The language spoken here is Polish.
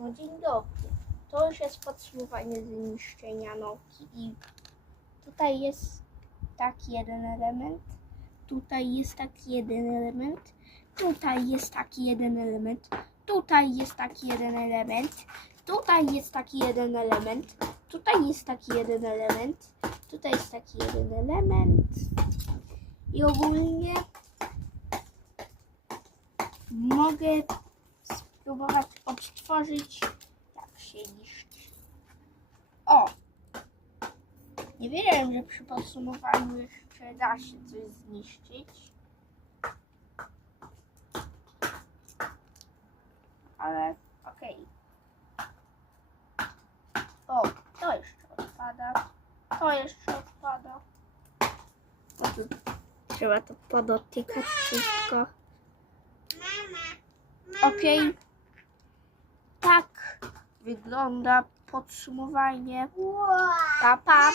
No dzień dobry. To już jest podsumowanie zniszczenia Noki i tutaj jest taki jeden element, tutaj jest taki jeden element, tutaj jest taki jeden element, tutaj jest taki jeden element, tutaj jest taki jeden element, tutaj jest taki jeden element, tutaj jest taki jeden element. I ogólnie mogę spróbować odtworzyć, jak się niszczy. O! Nie wiedziałem, że przy podsumowaniu jeszcze da się coś zniszczyć. Ale okej. O, to jeszcze odpada. To jeszcze odpada. O, tu trzeba to podotykać wszystko. Okej. Tak wygląda podsumowanie. Pa, pa.